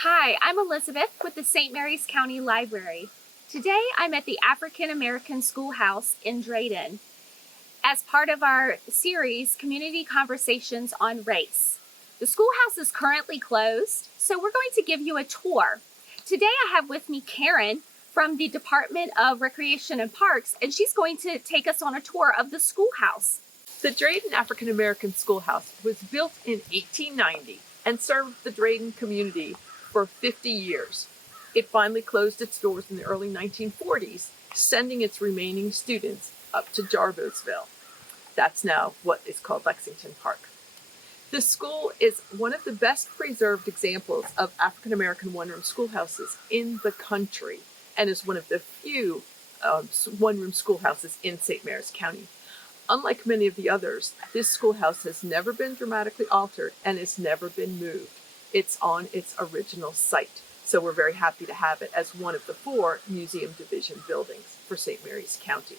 Hi, I'm Elizabeth with the St. Mary's County Library. Today I'm at the African American Schoolhouse in Drayden as part of our series, Community Conversations on Race. The schoolhouse is currently closed, so we're going to give you a tour. Today I have with me Karen from the Department of Recreation and Parks, and she's going to take us on a tour of the schoolhouse. The Drayden African American Schoolhouse was built in 1890 and served the Drayden community for 50 years. It finally closed its doors in the early 1940s, sending its remaining students up to Jarvisville. That's now what is called Lexington Park. The school is one of the best preserved examples of African American one-room schoolhouses in the country and is one of the few one-room schoolhouses in St. Mary's County. Unlike many of the others, this schoolhouse has never been dramatically altered and has never been moved. It's on its original site, so we're very happy to have it as one of the 4 Museum Division buildings for St. Mary's County.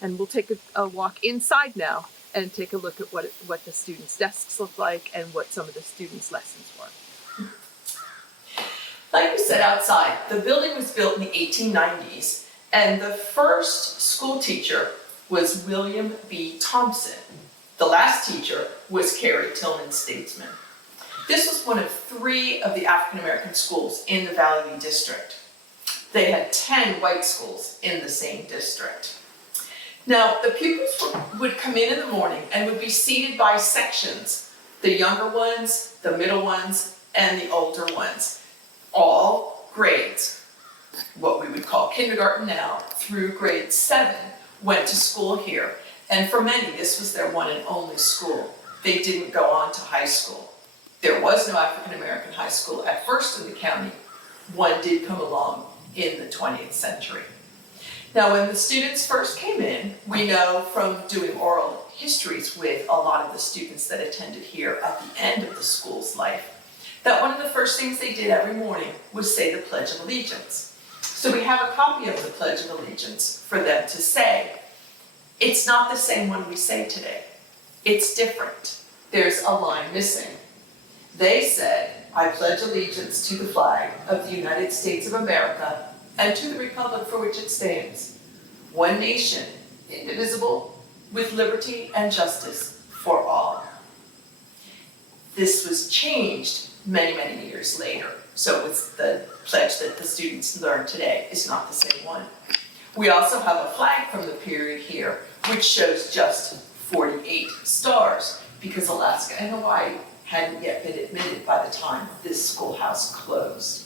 And we'll take a walk inside now and take a look at what the students' desks look like and what some of the students' lessons were. Like we said outside, the building was built in the 1890s, and the first school teacher was William B. Thompson. The last teacher was Carrie Tillman Statesman. This was one of 3 of the African American schools in the Valley View district. They had 10 white schools in the same district. Now, the pupils would come in the morning and would be seated by sections, the younger ones, the middle ones, and the older ones, all grades, what we would call kindergarten now, through grade 7, went to school here. And for many, this was their one and only school. They didn't go on to high school. There was no African American high school at first in the county. One did come along in the 20th century. Now, when the students first came in, we know from doing oral histories with a lot of the students that attended here at the end of the school's life, that one of the first things they did every morning was say the Pledge of Allegiance. So we have a copy of the Pledge of Allegiance for them to say. It's not the same one we say today. It's different. There's a line missing. They said, "I pledge allegiance to the flag of the United States of America and to the republic for which it stands, one nation, indivisible, with liberty and justice for all." This was changed many, many years later. So it's the pledge that the students learn today is not the same one. We also have a flag from the period here, which shows just 48 stars, because Alaska and Hawaii hadn't yet been admitted by the time this schoolhouse closed.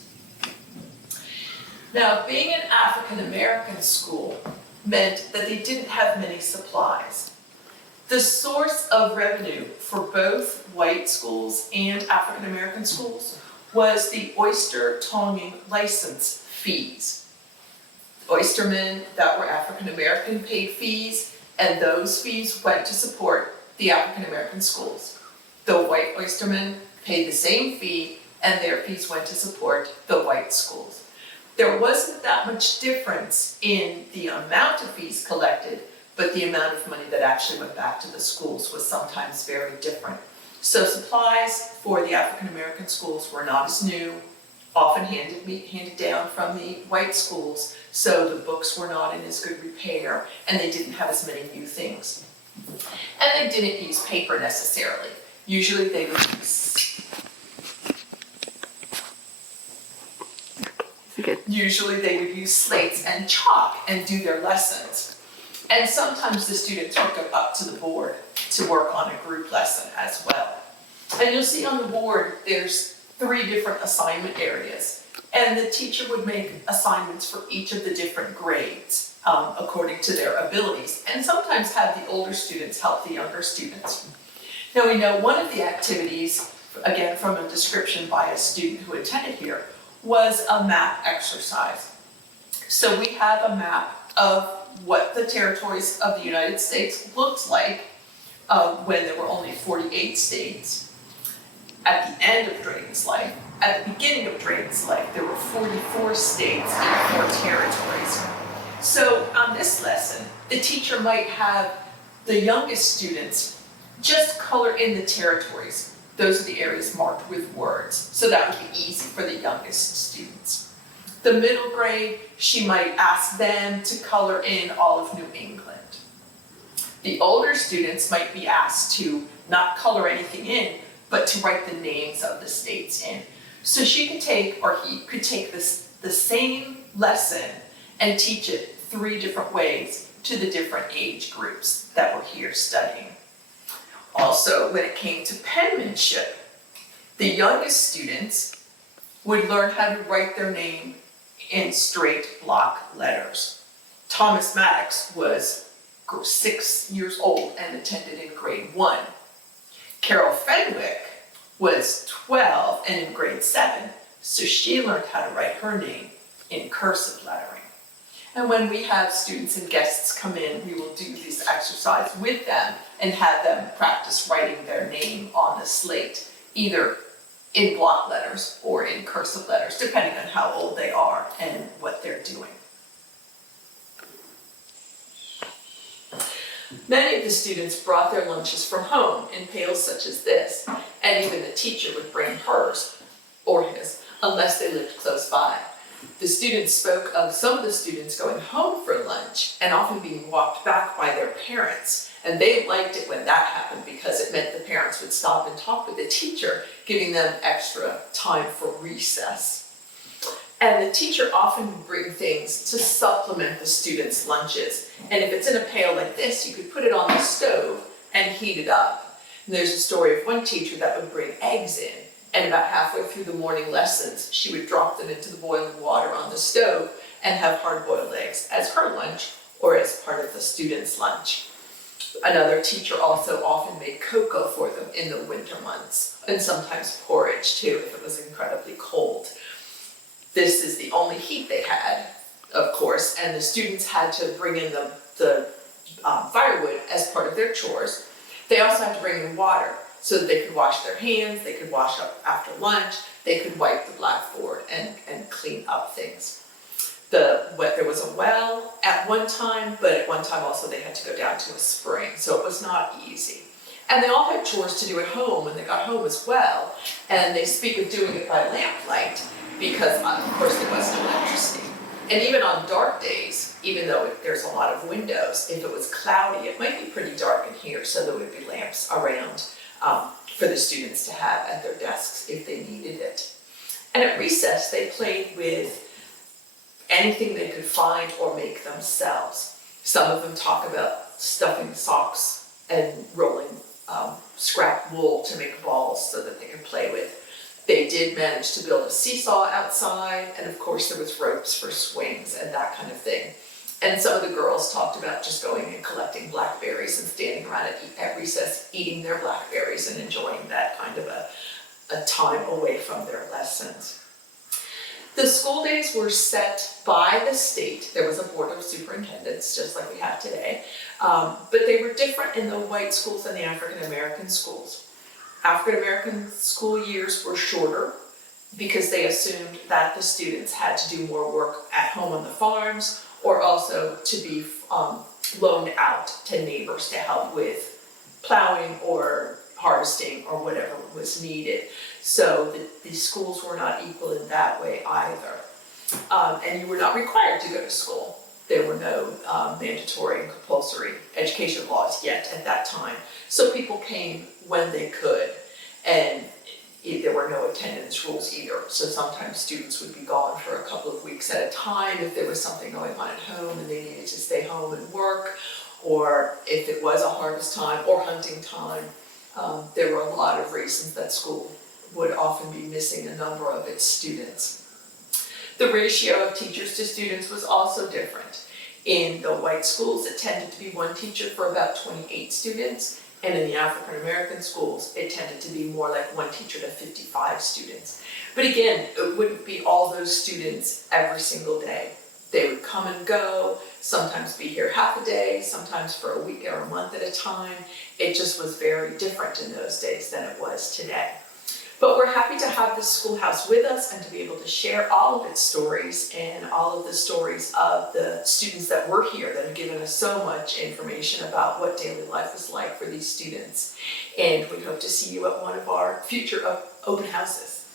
Now, being an African American school meant that they didn't have many supplies. The source of revenue for both white schools and African American schools was the oyster tonging license fees. Oystermen that were African American paid fees, and those fees went to support the African American schools. The white oystermen paid the same fee, and their fees went to support the white schools. There wasn't that much difference in the amount of fees collected, but the amount of money that actually went back to the schools was sometimes very different. So supplies for the African American schools were not as new, often handed down from the white schools, so the books were not in as good repair, and they didn't have as many new things. And they didn't use paper necessarily. Usually they would use slates and chalk and do their lessons. And sometimes the students would go up to the board to work on a group lesson as well. And you'll see on the board there's 3 different assignment areas, and the teacher would make assignments for each of the different grades according to their abilities, and sometimes have the older students help the younger students. Now, we know one of the activities, again from a description by a student who attended here, was a map exercise. So we have a map of what the territories of the United States looked like when there were only 48 states. At the end of Drayden's life, at the beginning of Drayden's life, there were 44 states and 4 territories. So on this lesson, the teacher might have the youngest students just color in the territories. those are the areas marked with words. So that would be easy for the youngest students. The middle grade, she might ask them to color in all of New England. The older students might be asked to not color anything in, but to write the names of the states in. So she could take, or he could take the same lesson and teach it 3 different ways to the different age groups that were here studying. Also, when it came to penmanship, the youngest students would learn how to write their name in straight block letters. Thomas Maddox was 6 years old and attended in grade 1. Carol Fenwick was 12 and in grade 7, so she learned how to write her name in cursive lettering. And when we have students and guests come in, we will do this exercise with them and have them practice writing their name on the slate, either in block letters or in cursive letters, depending on how old they are and what they're doing. Many of the students brought their lunches from home in pails such as this, and even the teacher would bring hers or his, unless they lived close by. The students spoke of some of the students going home for lunch and often being walked back by their parents. And they liked it when that happened because it meant the parents would stop and talk with the teacher, giving them extra time for recess. And the teacher often would bring things to supplement the students' lunches. And if it's in a pail like this, you could put it on the stove and heat it up. And there's a story of one teacher that would bring eggs in. And about halfway through the morning lessons, she would drop them into the boiling water on the stove and have hard-boiled eggs as her lunch or as part of the students' lunch. Another teacher also often made cocoa for them in the winter months, and sometimes porridge too if it was incredibly cold. This is the only heat they had, of course, and the students had to bring in the firewood as part of their chores. They also had to bring in water so that they could wash their hands, they could wash up after lunch, they could wipe the blackboard and clean up things. There was a well at one time, but at one time also they had to go down to a spring, so it was not easy. And they all had chores to do at home when they got home as well, and they speak of doing it by lamplight because, of course, there wasn't electricity. And even on dark days, even though there's a lot of windows, if it was cloudy, it might be pretty dark in here, so there would be lamps around for the students to have at their desks if they needed it. And at recess, they played with anything they could find or make themselves. Some of them talk about stuffing socks and rolling scrap wool to make balls so that they could play with. They did manage to build a seesaw outside, and of course there was ropes for swings and that kind of thing. And some of the girls talked about just going and collecting blackberries and standing around at recess eating their blackberries and enjoying that kind of a time away from their lessons. The school days were set by the state. There was a board of superintendents, just like we have today, but they were different in the white schools and the African American schools. African American school years were shorter because they assumed that the students had to do more work at home on the farms or also to be loaned out to neighbors to help with plowing or harvesting or whatever was needed. So the schools were not equal in that way either. And you were not required to go to school. There were no mandatory and compulsory education laws yet at that time. So people came when they could, and there were no attendance rules either. So sometimes students would be gone for a couple of weeks at a time if there was something going on at home and they needed to stay home and work, or if it was a harvest time or hunting time. There were a lot of reasons that school would often be missing a number of its students. The ratio of teachers to students was also different. In the white schools, it tended to be one teacher for about 28 students, and in the African American schools, it tended to be more like one teacher to 55 students. But again, it wouldn't be all those students every single day. They would come and go, sometimes be here half a day, sometimes for a week or a month at a time. It just was very different in those days than it was today. But we're happy to have this schoolhouse with us and to be able to share all of its stories and all of the stories of the students that were here that have given us so much information about what daily life is like for these students. And we hope to see you at one of our future open houses.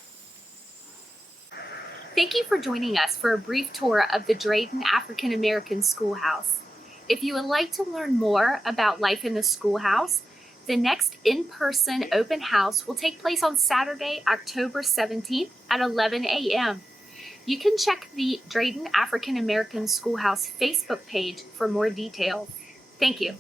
Thank you for joining us for a brief tour of the Drayden African American Schoolhouse. If you would like to learn more about life in the schoolhouse, the next in-person open house will take place on Saturday, October 17th at 11 a.m. You can check the Drayden African American Schoolhouse Facebook page for more details. Thank you.